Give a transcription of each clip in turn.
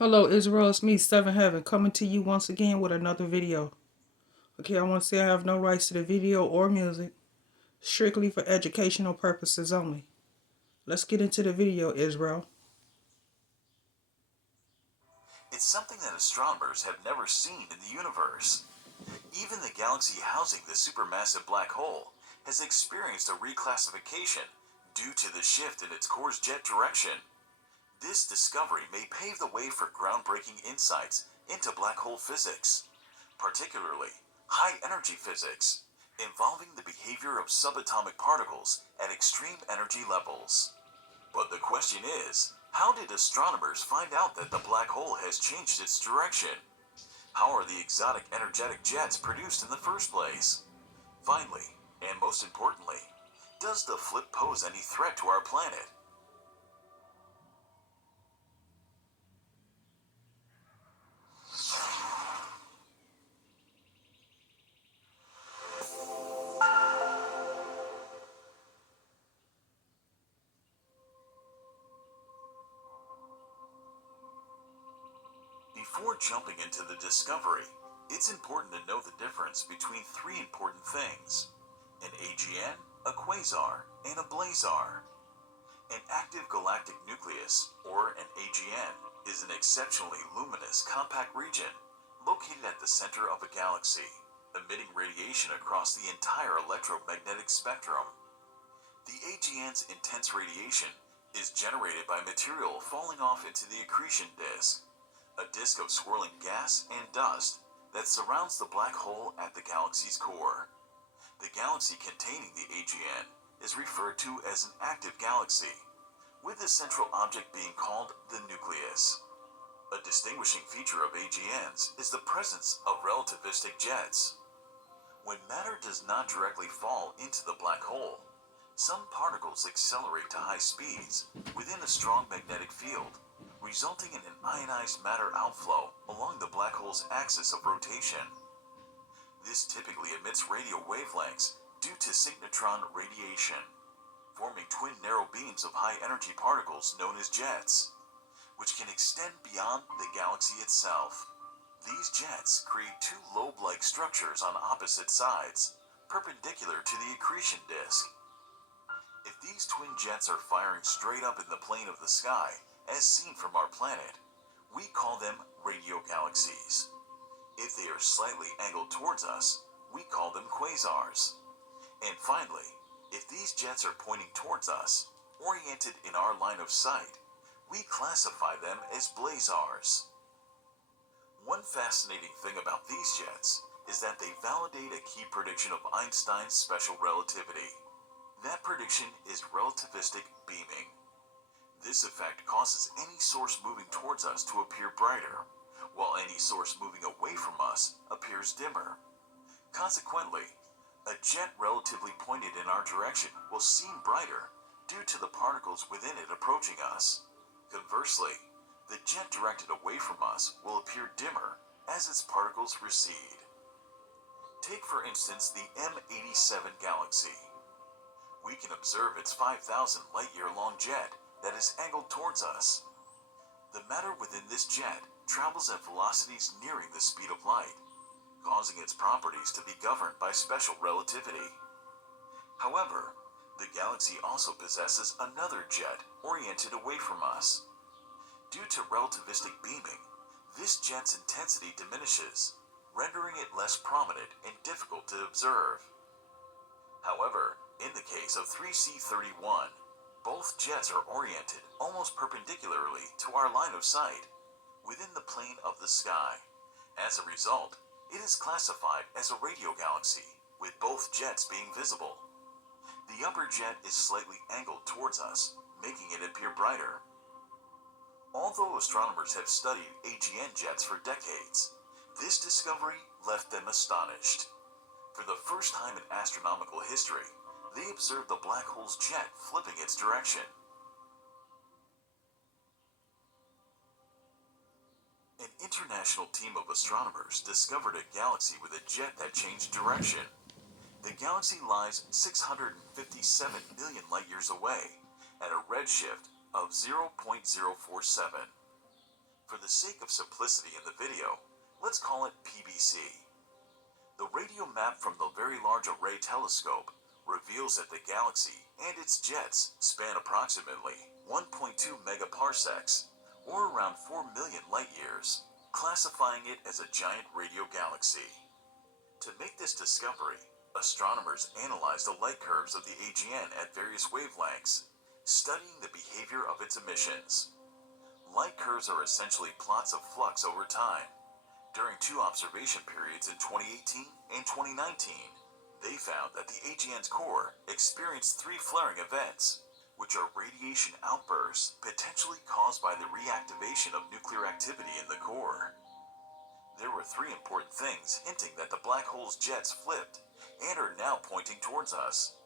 Hello Israel, it's me, Seven Heaven, coming to you once again with another video. Okay, I want to say I have no rights to the video or music, strictly for educational purposes only. Let's get into the video, Israel. It's something that astronomers have never seen in the universe. Even the galaxy housing the supermassive black hole has experienced a reclassification due to the shift in its core's jet direction. This discovery may pave the way for groundbreaking insights into black hole physics, particularly high-energy physics, involving the behavior of subatomic particles at extreme energy levels. But the question is, how did astronomers find out that the black hole has changed its direction? How are the exotic energetic jets produced in the first place? Finally, and most importantly, does the flip pose any threat to our planet? Before jumping into the discovery, it's important to know the difference between three important things: an AGN, a quasar, and a blazar. An active galactic nucleus, or an AGN, is an exceptionally luminous compact region located at the center of a galaxy, emitting radiation across the entire electromagnetic spectrum. The AGN's intense radiation is generated by material falling off into the accretion disk, a disk of swirling gas and dust that surrounds the black hole at the galaxy's core. The galaxy containing the AGN is referred to as an active galaxy, with the central object being called the nucleus. A distinguishing feature of AGNs is the presence of relativistic jets. When matter does not directly fall into the black hole, some particles accelerate to high speeds within a strong magnetic field, resulting in an ionized matter outflow along the black hole's axis of rotation. This typically emits radio wavelengths due to synchrotron radiation, forming twin narrow beams of high-energy particles known as jets, which can extend beyond the galaxy itself. These jets create two lobe-like structures on opposite sides, perpendicular to the accretion disk. If these twin jets are firing straight up in the plane of the sky, as seen from our planet, we call them radio galaxies. If they are slightly angled towards us, we call them quasars. And finally, if these jets are pointing towards us, oriented in our line of sight, we classify them as blazars. One fascinating thing about these jets is that they validate a key prediction of Einstein's special relativity. That prediction is relativistic beaming. This effect causes any source moving towards us to appear brighter, while any source moving away from us appears dimmer. Consequently, a jet relatively pointed in our direction will seem brighter due to the particles within it approaching us. Conversely, the jet directed away from us will appear dimmer as its particles recede. Take for instance the M87 galaxy. We can observe its 5,000 light-year long jet that is angled towards us. The matter within this jet travels at velocities nearing the speed of light, causing its properties to be governed by special relativity. However, the galaxy also possesses another jet oriented away from us. Due to relativistic beaming, this jet's intensity diminishes, rendering it less prominent and difficult to observe. However, in the case of 3C31, both jets are oriented almost perpendicularly to our line of sight, within the plane of the sky. As a result, it is classified as a radio galaxy, with both jets being visible. The upper jet is slightly angled towards us, making it appear brighter. Although astronomers have studied AGN jets for decades, this discovery left them astonished. For the first time in astronomical history, they observed the black hole's jet flipping its direction. An international team of astronomers discovered a galaxy with a jet that changed direction. The galaxy lies 657 million light-years away, at a redshift of 0.047. For the sake of simplicity in the video, let's call it PBC. The radio map from the Very Large Array Telescope reveals that the galaxy and its jets span approximately 1.2 megaparsecs, or around 4 million light-years, classifying it as a giant radio galaxy. To make this discovery, astronomers analyzed the light curves of the AGN at various wavelengths, studying the behavior of its emissions. Light curves are essentially plots of flux over time. During two observation periods in 2018 and 2019, they found that the AGN's core experienced three flaring events, which are radiation outbursts potentially caused by the reactivation of nuclear activity in the core. There were three important things hinting that the black hole's jets flipped and are now pointing towards us.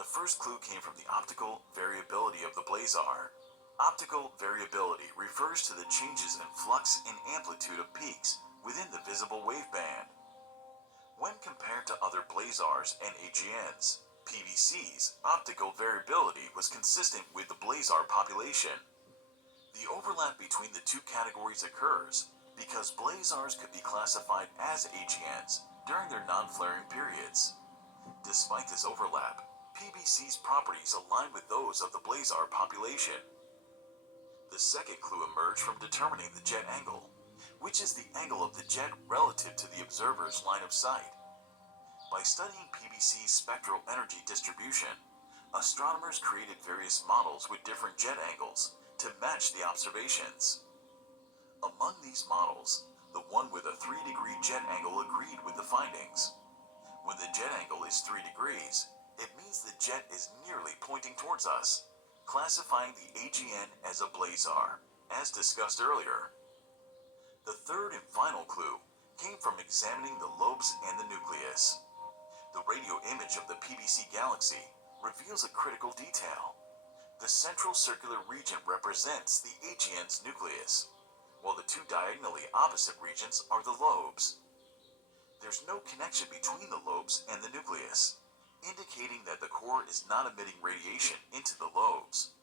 The first clue came from the optical variability of the blazar. Optical variability refers to the changes in flux and amplitude of peaks within the visible waveband. When compared to other blazars and AGNs, PBC's optical variability was consistent with the blazar population. The overlap between the two categories occurs because blazars could be classified as AGNs during their non-flaring periods. Despite this overlap, PBC's properties align with those of the blazar population. The second clue emerged from determining the jet angle, which is the angle of the jet relative to the observer's line of sight. By studying PBC's spectral energy distribution, astronomers created various models with different jet angles to match the observations. Among these models, the one with a 3-degree jet angle agreed with the findings. When the jet angle is 3 degrees, it means the jet is nearly pointing towards us, classifying the AGN as a blazar, as discussed earlier. The third and final clue came from examining the lobes and the nucleus. The radio image of the PBC galaxy reveals a critical detail. The central circular region represents the AGN's nucleus, while the two diagonally opposite regions are the lobes. There's no connection between the lobes and the nucleus, indicating that the core is not emitting radiation into the lobes.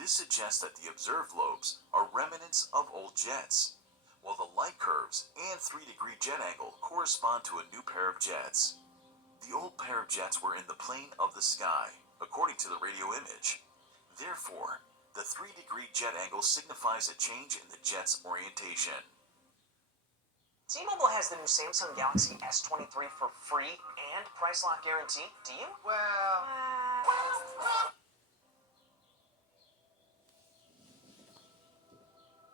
This suggests that the observed lobes are remnants of old jets, while the light curves and 3-degree jet angle correspond to a new pair of jets. The old pair of jets were in the plane of the sky, according to the radio image. Therefore, the 3-degree jet angle signifies a change in the jet's orientation. T-Mobile has the new Samsung Galaxy S23 for free and price lock guarantee. Do you?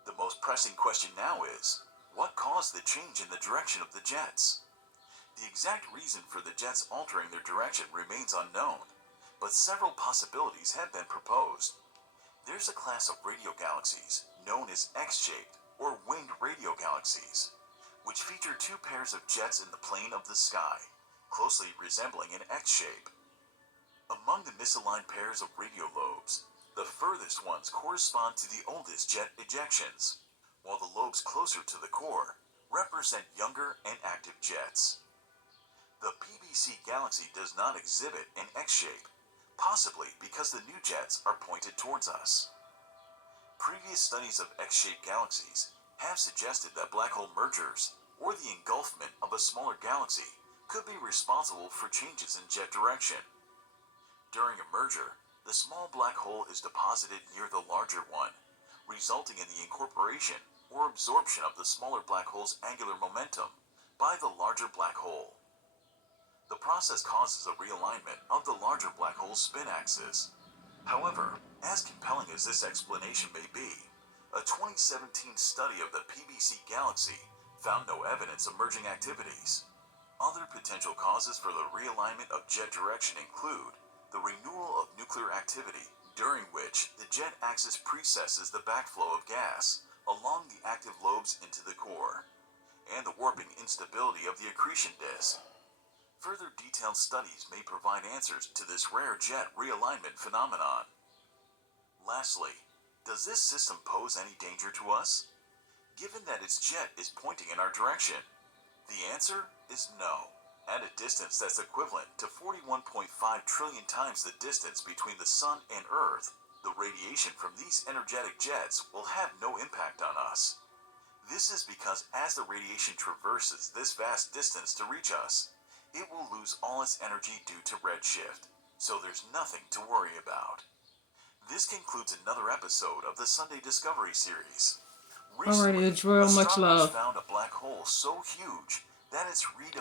The most pressing question now is, what caused the change in the direction of the jets? The exact reason for the jets altering their direction remains unknown, but several possibilities have been proposed. There's a class of radio galaxies known as X-shaped or winged radio galaxies, which feature two pairs of jets in the plane of the sky, closely resembling an X shape. Among the misaligned pairs of radio lobes, the furthest ones correspond to the oldest jet ejections, while the lobes closer to the core represent younger and active jets. The PBC galaxy does not exhibit an X shape, possibly because the new jets are pointed towards us. Previous studies of X-shaped galaxies have suggested that black hole mergers, or the engulfment of a smaller galaxy, could be responsible for changes in jet direction. During a merger, the small black hole is deposited near the larger one, resulting in the incorporation or absorption of the smaller black hole's angular momentum by the larger black hole. The process causes a realignment of the larger black hole's spin axis. However, as compelling as this explanation may be, a 2017 study of the PBC galaxy found no evidence of merging activities. Other potential causes for the realignment of jet direction include the renewal of nuclear activity, during which the jet axis precesses the backflow of gas along the active lobes into the core, and the warping instability of the accretion disk. Further detailed studies may provide answers to this rare jet realignment phenomenon. Lastly, does this system pose any danger to us? Given that its jet is pointing in our direction, the answer is no. At a distance that's equivalent to 41.5 trillion times the distance between the Sun and Earth, the radiation from these energetic jets will have no impact on us, This is because as the radiation traverses this vast distance to reach us, it will lose all its energy due to redshift, so there's nothing to worry about. This concludes another episode of the Sunday Discovery series. Alrighty, Recently, Israel, much astronomers love. found a black hole so huge that it's redefined